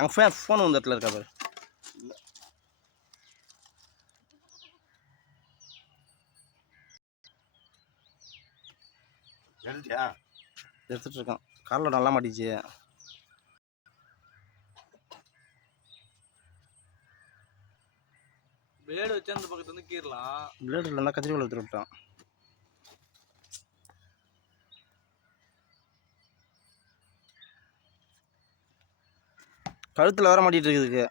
அங்கே ஃபோன் வந்து இடத்துல இருக்கா பாரு. எடுத்துட்டு இருக்கான். காலில் நல்லா மாட்டிச்சு. பிளேடு வச்சு அந்த பக்கத்துல இருந்து கீறலாம். பிளேடு இல்லைன்னா கத்திரிக்கோல் எடுத்துட்டு விட்டான். கழுத்தில் வேற மாட்டிட்டு இருக்குதுக்கு.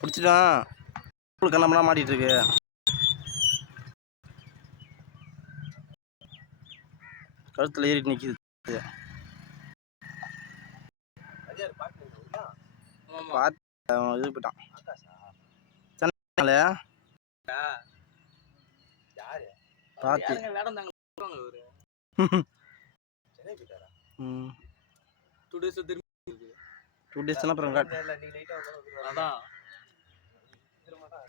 பிடிச்சிட்டான். கண்ணம்லாம் மாட்டிட்டு இருக்கு. கழுத்தில் ஏறிட்டு நிற்கிது. பார்த்து இது போயிட்டான். சென்னையில பார்த்து 2 days அப்புறம் அதான்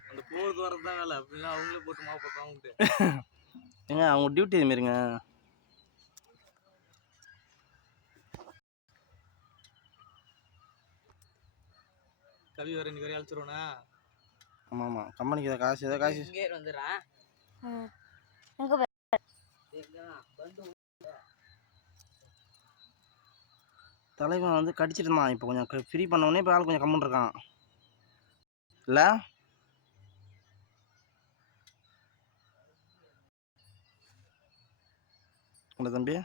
அந்த போறது வரதான் வேலை. அப்படின்னா அவங்களே போட்டு மாவு போட்டாங்க. ஏங்க அவங்க டியூட்டி இது மாரிங்க. கவி வர இன்னைக்கு வரையும் அழைச்சிருவானா? ஆமாம் ஆமாம், கம்பெனிக்கு ஏதோ காசு இங்கே வந்துடுறேன். தலைவன் வந்து கடிச்சிட்டு இருந்தான். இப்போ கொஞ்சம் ஃப்ரீ பண்ணவுடனே இப்போ ஆள் கொஞ்சம் கம்முன்னு இருக்கான் இல்லை? இல்லை தம்பி,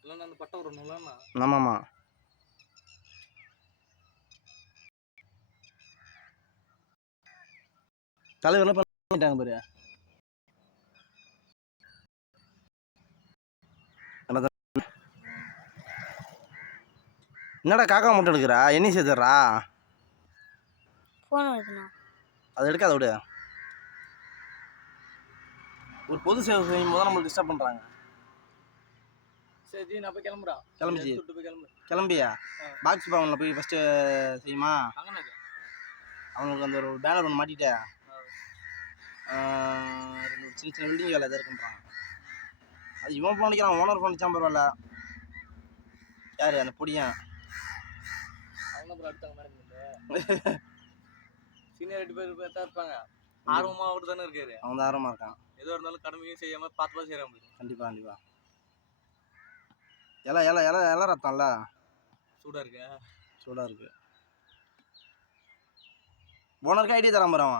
இல்லைண்ணா அந்த பட்டம் வரணும்லண்ணா. ஆமாம்மா. தலைவர்லாம் பண்ணிட்டாங்க பாரு. என்னடா காக்கா மட்டும் எடுக்கிறா? என்ன சேர்த்துறா? அது எடுக்காத விடு. ஒரு பொது சேவை செய்யும் போது நம்மளுக்கு டிஸ்டர்ப் பண்ணுறாங்க. சரி நான் போய் கிளம்புறேன். கிளம்பிச்சு போய் கிளம்பியா? பாக்ஸ் பவனில் போய் ஃபஸ்ட்டு செய்யுமா? அவங்களுக்கு அந்த ஒரு பேனர் ஒன்று மாட்டிட்டேன். சின்ன சின்ன பில்டிங் வேலை எதாவது இருக்குன்றாங்க. அது இவன் ஃபோன் அடிக்கிறான். ஓனர் ஃபோன் அடிச்சான் பரவாயில்ல. யார் அந்த பொடியன்? சீனியர் 2 பேர் தான் இருப்பாங்க. ஆர்வமா அவர் தானே இருக்காரு. அவன் தான் ஆர்வமாக இருக்கான். எதோ இருந்தாலும் கடமையும் செய்யாம பார்த்து செய்யறாங்க. கண்டிப்பா. இலை ரத்தம்ல சூடா இருக்கு. ஓனருக்கு ஐடியா தரான் பாரு அவன்.